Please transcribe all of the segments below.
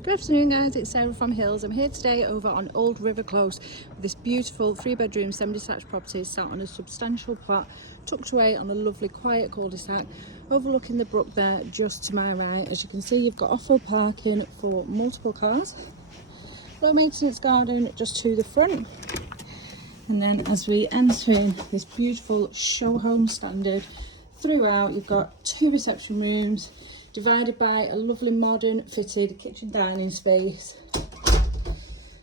Good afternoon guys, it's Sarah from Hills. I'm here today over on Old River Close with this beautiful 3-bedroom semi-detached property sat on a substantial plot tucked away on a lovely quiet cul-de-sac overlooking the brook there just to my right. As you can see, you've got off-road parking for multiple cars, low maintenance garden just to the front, and then as we enter in this beautiful show home standard throughout, you've got 2 reception rooms divided by a lovely modern fitted kitchen dining space,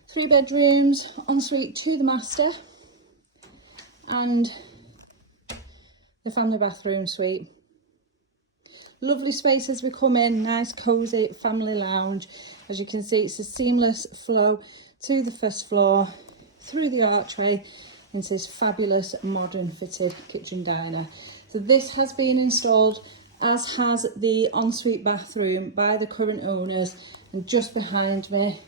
3 bedrooms, ensuite to the master, and the family bathroom suite. Lovely space as we come in, nice cozy family lounge. As you can see, it's a seamless flow to the first floor, through the archway into this fabulous modern fitted kitchen diner. So this has been installed, as has the ensuite bathroom, by the current owners, and just behind me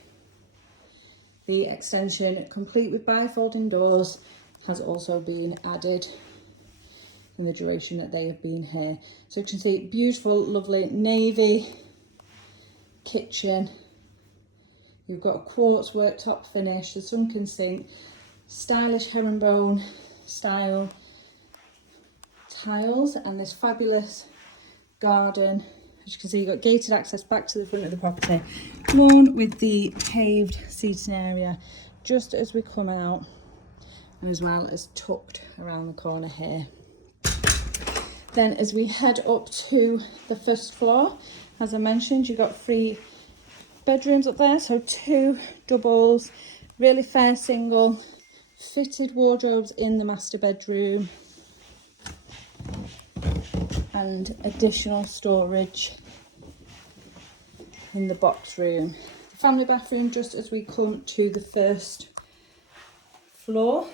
the extension complete with bifolding doors has also been added in the duration that they have been here. So you can see beautiful lovely navy kitchen. You've got a quartz worktop finish, the sunken sink, stylish herringbone style tiles, and this fabulous garden. As you can see, you've got gated access back to the front of the property, lawn with the paved seating area just as we come out, and as well as tucked around the corner here. Then as we head up to the first floor, as I mentioned, you've got 3 bedrooms up there, so 2 doubles, really fair single, fitted wardrobes in the master bedroom, and additional storage in the box room. The family bathroom just as we come to the first floor.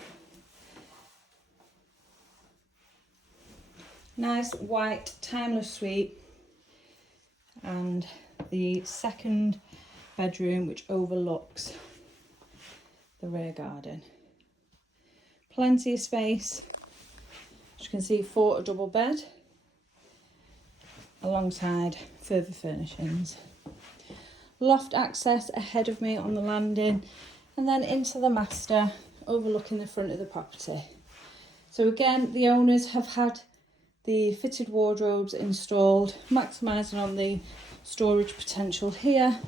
Nice white timeless suite, and the second bedroom which overlooks the rear garden. Plenty of space, as you can see, for a double bed alongside further furnishings. Loft access ahead of me on the landing, and then into the master overlooking the front of the property. So again, the owners have had the fitted wardrobes installed, maximising on the storage potential here.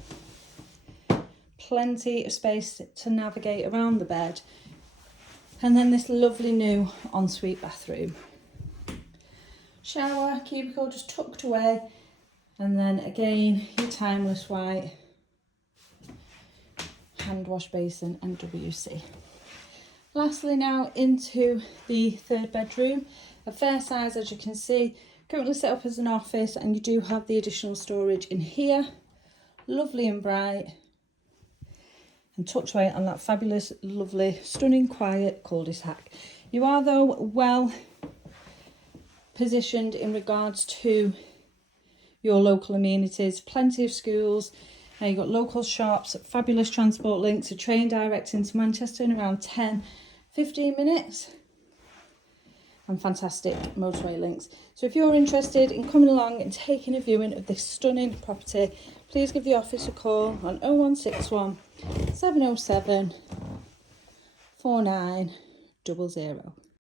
Plenty of space to navigate around the bed, and then this lovely new ensuite bathroom. Shower, cubicle just tucked away, and then again your timeless white hand wash basin and WC. Lastly, now into the 3rd bedroom, a fair size as you can see, currently set up as an office, and you do have the additional storage in here, lovely and bright, and tucked away on that fabulous, lovely, stunning, quiet cul-de-sac. You are though well positioned in regards to your local amenities, plenty of schools. Now you've got local shops, fabulous transport links, a train direct into Manchester in around 10-15 minutes, and fantastic motorway links. So if you're interested in coming along and taking a viewing of this stunning property, please give the office a call on 0161 707 4900.